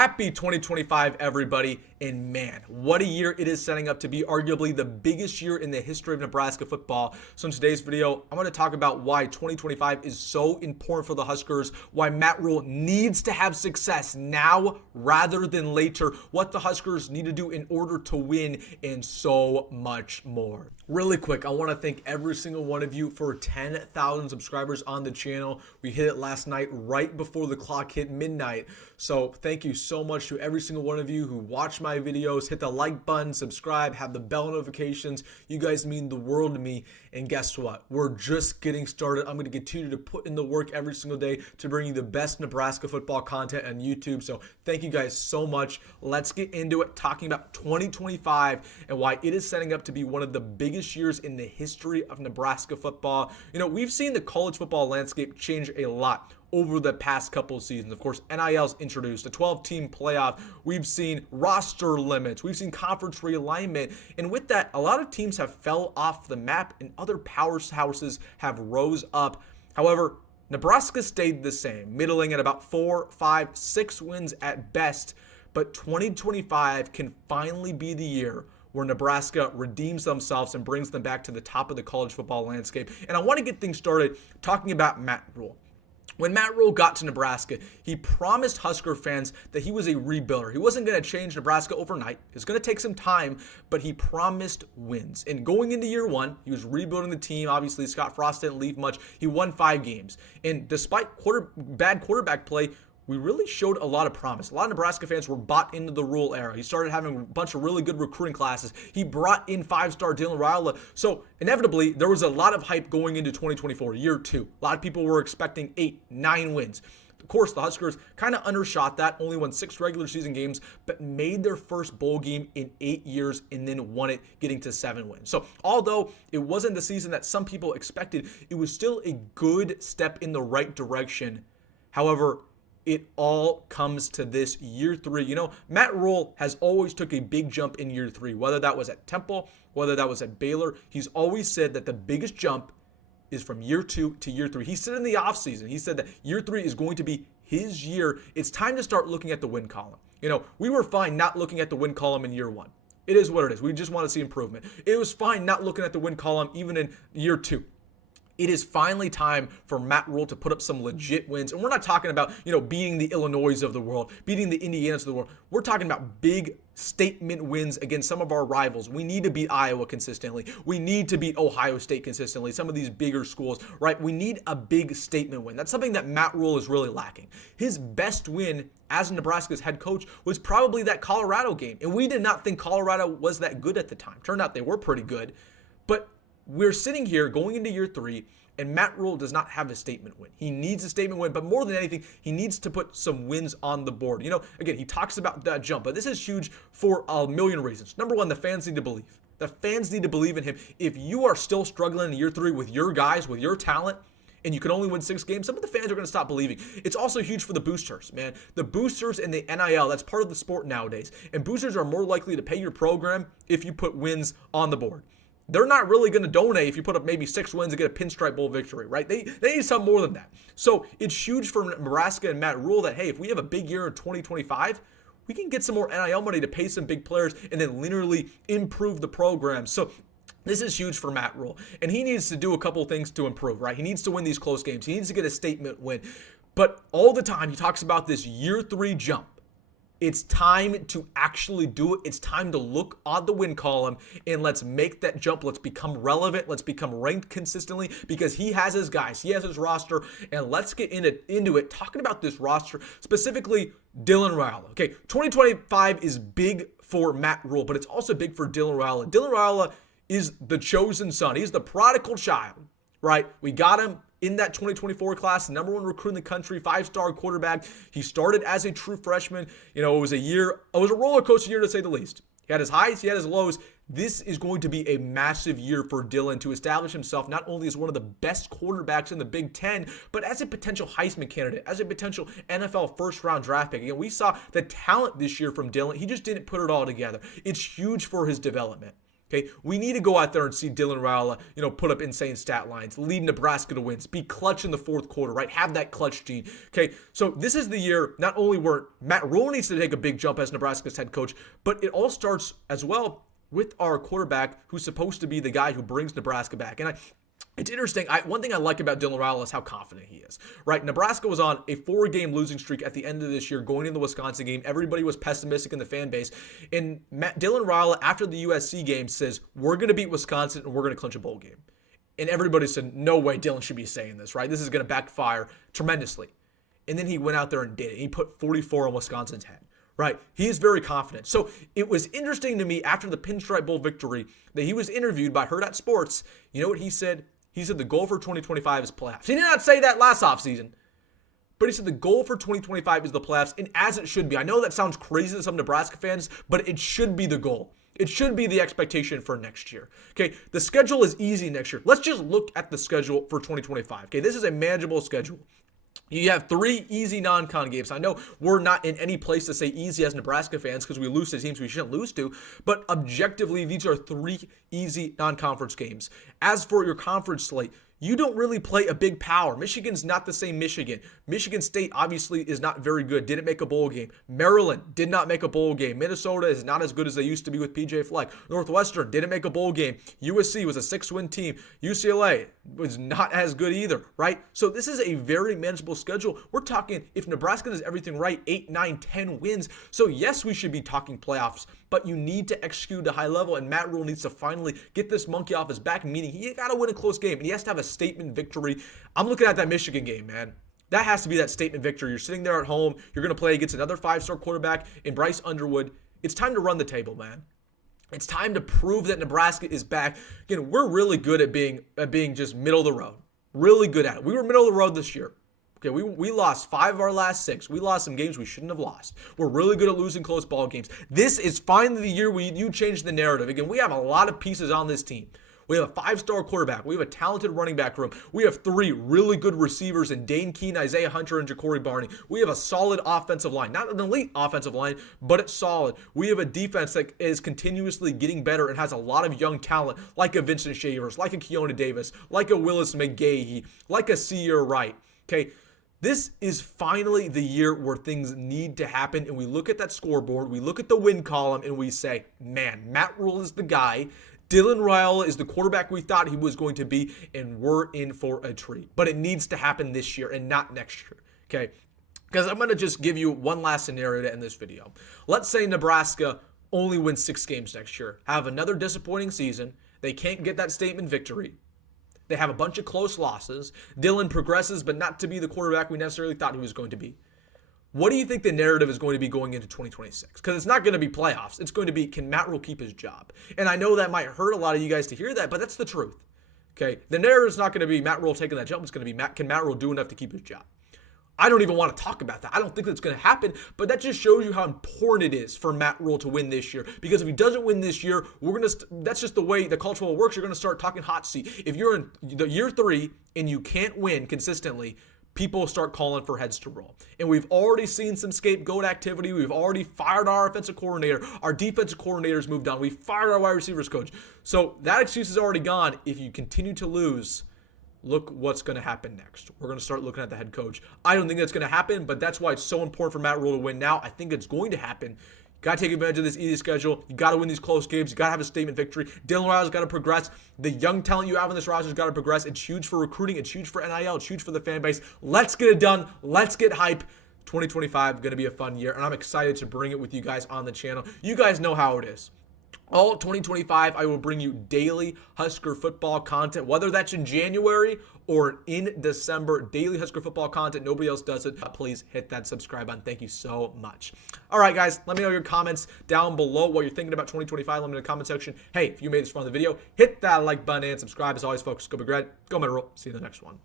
Happy 2025, everybody. And man, what a year it is setting up to be arguably the biggest year in the history of Nebraska football. So in today's video, I'm going to talk about why 2025 is so important for the Huskers, why Matt Rhule needs to have success now rather than later, what the Huskers need to do in order to win, and so much more. Really quick, I want to thank every single one of you for 10,000 subscribers on the channel. We hit it last night right before the clock hit midnight. So thank you so much to every single one of you who watch my videos. Hit the like button, subscribe, have the bell notifications. You guys mean the world to me. And guess what? We're just getting started. I'm going to continue to put in the work every single day to bring you the best Nebraska football content on YouTube. So thank you guys so much. Let's get into it, talking about 2025 and why it is setting up to be one of the biggest years in the history of Nebraska football. You know, we've seen the college football landscape change a lot over the past couple of seasons. Of course, NIL's introduced, a 12-team playoff. We've seen roster limits. We've seen conference realignment. And with that, a lot of teams have fell off the map and other powerhouses have rose up. However, Nebraska stayed the same, middling at about 4, 5, 6 wins at best. But 2025 can finally be the year where Nebraska redeems themselves and brings them back to the top of the college football landscape. And I want to get things started talking about Matt Rhule. When Matt Rhule got to Nebraska, he promised Husker fans that he was a rebuilder. He wasn't going to change Nebraska overnight. It was going to take some time, but he promised wins. And going into year one, he was rebuilding the team. Obviously, Scott Frost didn't leave much. He won 5 games. And despite bad quarterback play, we really showed a lot of promise. A lot of Nebraska fans were bought into the Rhule era. He started having a bunch of really good recruiting classes. He brought in 5-star Dylan Raiola. So inevitably, there was a lot of hype going into 2024, year 2. A lot of people were expecting 8, 9 wins. Of course, the Huskers kind of undershot that, only won 6 regular season games, but made their first bowl game in 8 years and then won it, getting to 7 wins. So although it wasn't the season that some people expected, it was still a good step in the right direction. However, it all comes to this year 3. You know, Matt Rhule has always took a big jump in year 3, whether that was at Temple, whether that was at Baylor. He's always said that the biggest jump is from year 2 to year 3. He said in the offseason, he said that year 3 is going to be his year. It's time to start looking at the win column. You know, we were fine not looking at the win column in year 1. It is what it is. We just want to see improvement. It was fine not looking at the win column even in year 2. It is finally time for Matt Rhule to put up some legit wins. And we're not talking about, beating the Illinois of the world, beating the Indianas of the world. We're talking about big statement wins against some of our rivals. We need to beat Iowa consistently. We need to beat Ohio State consistently, some of these bigger schools, right? We need a big statement win. That's something that Matt Rhule is really lacking. His best win as Nebraska's head coach was probably that Colorado game. And we did not think Colorado was that good at the time. Turned out they were pretty good. But we're sitting here going into year 3, and Matt Rhule does not have a statement win. He needs a statement win, but more than anything, he needs to put some wins on the board. Again, he talks about that jump, but this is huge for a million reasons. Number one, the fans need to believe. The fans need to believe in him. If you are still struggling in year 3 with your guys, with your talent, and you can only win 6 games, some of the fans are going to stop believing. It's also huge for the boosters, man. The boosters and the NIL, that's part of the sport nowadays. And boosters are more likely to pay your program if you put wins on the board. They're not really going to donate if you put up maybe 6 wins and get a Pinstripe Bowl victory, right? They need something more than that. So it's huge for Nebraska and Matt Rhule that, hey, if we have a big year in 2025, we can get some more NIL money to pay some big players and then literally improve the program. So this is huge for Matt Rhule. And he needs to do a couple things to improve, right? He needs to win these close games. He needs to get a statement win. But all the time he talks about this year 3 jump. It's time to actually do it. It's time to look on the win column and let's make that jump. Let's become relevant. Let's become ranked consistently because he has his guys. He has his roster. And let's get into it. Talking about this roster, specifically Dylan Raiola. Okay, 2025 is big for Matt Rhule, but it's also big for Dylan Raiola. Dylan Raiola is the chosen son. He's the prodigal child, right? We got him in that 2024 class, number 1 recruit in the country, 5-star quarterback. He started as a true freshman. It was a roller coaster year to say the least. He had his highs, he had his lows. This is going to be a massive year for Dylan to establish himself not only as one of the best quarterbacks in the Big Ten, but as a potential Heisman candidate, as a potential NFL first-round draft pick. Again, we saw the talent this year from Dylan. He just didn't put it all together. It's huge for his development. Okay, we need to go out there and see Dylan Raiola, put up insane stat lines, lead Nebraska to wins, be clutch in the fourth quarter, right? Have that clutch gene. Okay, so this is the year not only where Matt Rhule needs to take a big jump as Nebraska's head coach, but it all starts as well with our quarterback who's supposed to be the guy who brings Nebraska back. And it's interesting. One thing I like about Dylan Rhule is how confident he is, right? Nebraska was on a 4-game losing streak at the end of this year going into the Wisconsin game. Everybody was pessimistic in the fan base. And Dylan Rhule, after the USC game, says, we're going to beat Wisconsin and we're going to clinch a bowl game. And everybody said, no way Dylan should be saying this, right? This is going to backfire tremendously. And then he went out there and did it. He put 44 on Wisconsin's head. Right. He is very confident. So it was interesting to me after the Pinstripe Bowl victory that he was interviewed by Hurrdat Sports. You know what he said? He said the goal for 2025 is playoffs. He did not say that last offseason, but he said the goal for 2025 is the playoffs, and as it should be. I know that sounds crazy to some Nebraska fans, but it should be the goal. It should be the expectation for next year. Okay, the schedule is easy next year. Let's just look at the schedule for 2025. Okay, this is a manageable schedule. You have 3 easy non-con games. I know we're not in any place to say easy as Nebraska fans because we lose to teams we shouldn't lose to, but objectively, these are 3 easy non-conference games. As for your conference slate, you don't really play a big power. Michigan's not the same Michigan. Michigan State obviously is not very good. Didn't make a bowl game. Maryland did not make a bowl game. Minnesota is not as good as they used to be with PJ Fleck. Northwestern didn't make a bowl game. USC was a 6-win team. UCLA was not as good either, right? So this is a very manageable schedule. We're talking, if Nebraska does everything right, 8, 9, 10 wins. So yes, we should be talking playoffs, but you need to execute at a high level, and Matt Rhule needs to finally get this monkey off his back, meaning he got to win a close game, and he has to have a statement victory. I'm looking at that Michigan game, man. That has to be that statement victory. You're sitting there at home. You're going to play against another 5-star quarterback in Bryce Underwood. It's time to run the table, man. It's time to prove that Nebraska is back. Again, we're really good at being just middle of the road. Really good at it. We were middle of the road this year. Okay, we lost 5 of our last 6. We lost some games we shouldn't have lost. We're really good at losing close ball games. This is finally the year where you change the narrative. Again, we have a lot of pieces on this team. We have a 5-star quarterback. We have a talented running back room. We have 3 really good receivers in Dane Keene, Isaiah Hunter, and Ja'Cory Barney. We have a solid offensive line. Not an elite offensive line, but it's solid. We have a defense that is continuously getting better and has a lot of young talent, like a Vincent Shavers, like a Keona Davis, like a Willis McGahee, like a Sear Wright. Okay, this is finally the year where things need to happen, and we look at that scoreboard, we look at the win column, and we say, man, Matt Rhule is the guy. Dylan Raiola is the quarterback we thought he was going to be, and we're in for a treat. But it needs to happen this year and not next year, okay? Because I'm going to just give you one last scenario to end this video. Let's say Nebraska only wins 6 games next year, have another disappointing season, they can't get that statement victory, they have a bunch of close losses, Dylan progresses but not to be the quarterback we necessarily thought he was going to be. What do you think the narrative is going to be going into 2026? Because it's not going to be playoffs. It's going to be, can Matt Rhule keep his job? And I know that might hurt a lot of you guys to hear that, but that's the truth. Okay? The narrative is not going to be Matt Rhule taking that jump. It's going to be, can Matt Rhule do enough to keep his job? I don't even want to talk about that. I don't think that's going to happen, but that just shows you how important it is for Matt Rhule to win this year. Because if he doesn't win this year, that's just the way the culture works. You're going to start talking hot seat. If you're in the year 3 and you can't win consistently, people start calling for heads to roll. And we've already seen some scapegoat activity. We've already fired our offensive coordinator. Our defensive coordinator's moved on. We fired our wide receivers coach. So that excuse is already gone. If you continue to lose, look what's going to happen next. We're going to start looking at the head coach. I don't think that's going to happen, but that's why it's so important for Matt Rhule to win now. I think it's going to happen. Got to take advantage of this easy schedule. You got to win these close games. You got to have a statement victory. Dylan Raiola's got to progress. The young talent you have on this roster has got to progress. It's huge for recruiting. It's huge for NIL. It's huge for the fan base. Let's get it done. Let's get hype. 2025 going to be a fun year, and I'm excited to bring it with you guys on the channel. You guys know how it is. All 2025, I will bring you daily Husker football content, whether that's in January or in December. Daily Husker football content. Nobody else does it. Please hit that subscribe button. Thank you so much. All right, guys, let me know your comments down below what you're thinking about 2025. Let me know in the comment section. Hey, if you made this far in the video, hit that like button and subscribe. As always, folks, go Big Red, go Matt Rhule. See you in the next one.